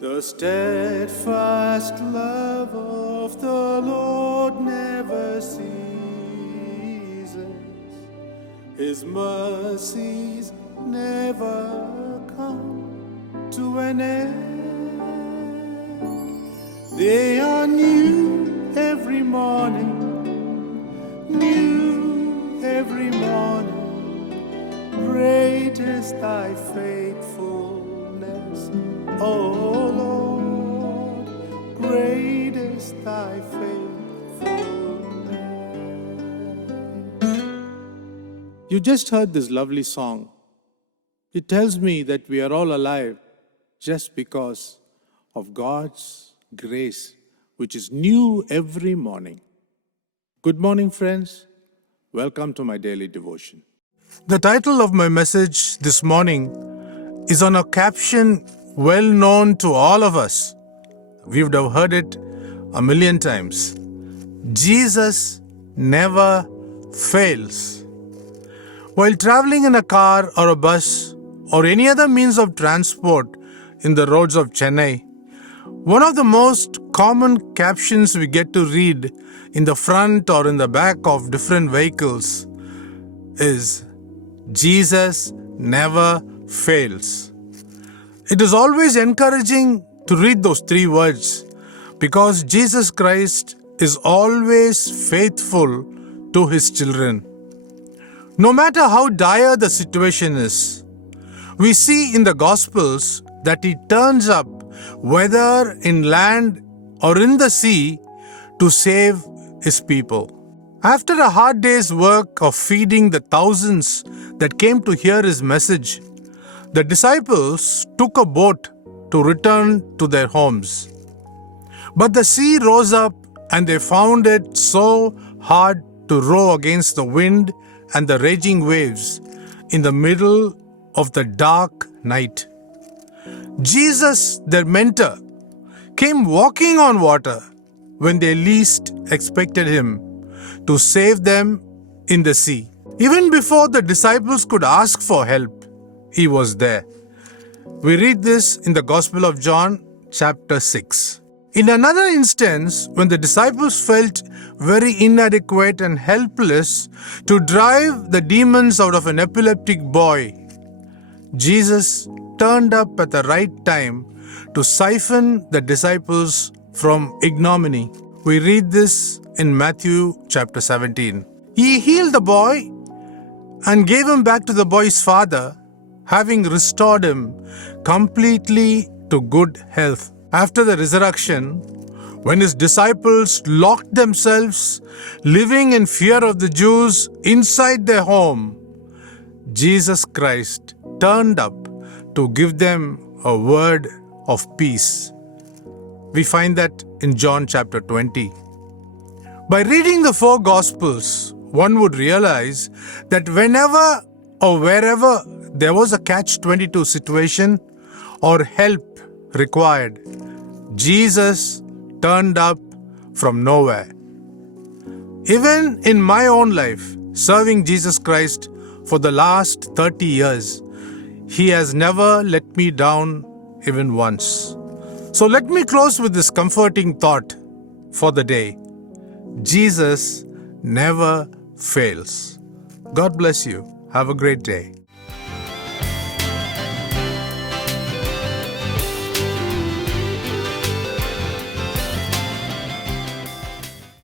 The steadfast love of the Lord never ceases. His mercies never come to an end. They are new every morning, new every morning. Great is thy faithfulness, O Lord, great is thy faithfulness. You just heard this lovely song. It tells me that we are all alive just because of God's grace, which is new every morning. Good morning, friends. Welcome to my daily devotion. The title of my message this morning is on a caption well known to all of us. We would have heard it a million times. Jesus never fails. While traveling in a car or a bus or any other means of transport in the roads of Chennai, one of the most common captions we get to read in the front or in the back of different vehicles is, Jesus never fails. It is always encouraging to read those three words because Jesus Christ is always faithful to His children. No matter how dire the situation is, we see in the Gospels that He turns up, whether in land or in the sea, to save His people. After a hard day's work of feeding the thousands that came to hear His message, the disciples took a boat to return to their homes. But the sea rose up and they found it so hard to row against the wind and the raging waves in the middle of the dark night. Jesus, their mentor, came walking on water when they least expected Him to save them in the sea. Even before the disciples could ask for help, He was there. We read this in the Gospel of John, chapter 6. In another instance, when the disciples felt very inadequate and helpless to drive the demons out of an epileptic boy, Jesus turned up at the right time to siphon the disciples from ignominy. We read this in Matthew chapter 17. He healed the boy and gave him back to the boy's father, having restored him completely to good health. After the resurrection, when His disciples locked themselves, living in fear of the Jews inside their home, Jesus Christ turned up to give them a word of peace. We find that in John chapter 20. By reading the four Gospels, one would realize that whenever or wherever there was a catch-22 situation or help required, Jesus turned up from nowhere. Even in my own life, serving Jesus Christ for the last 30 years, He has never let me down even once. So let me close with this comforting thought for the day. Jesus never fails. God bless you. Have a great day.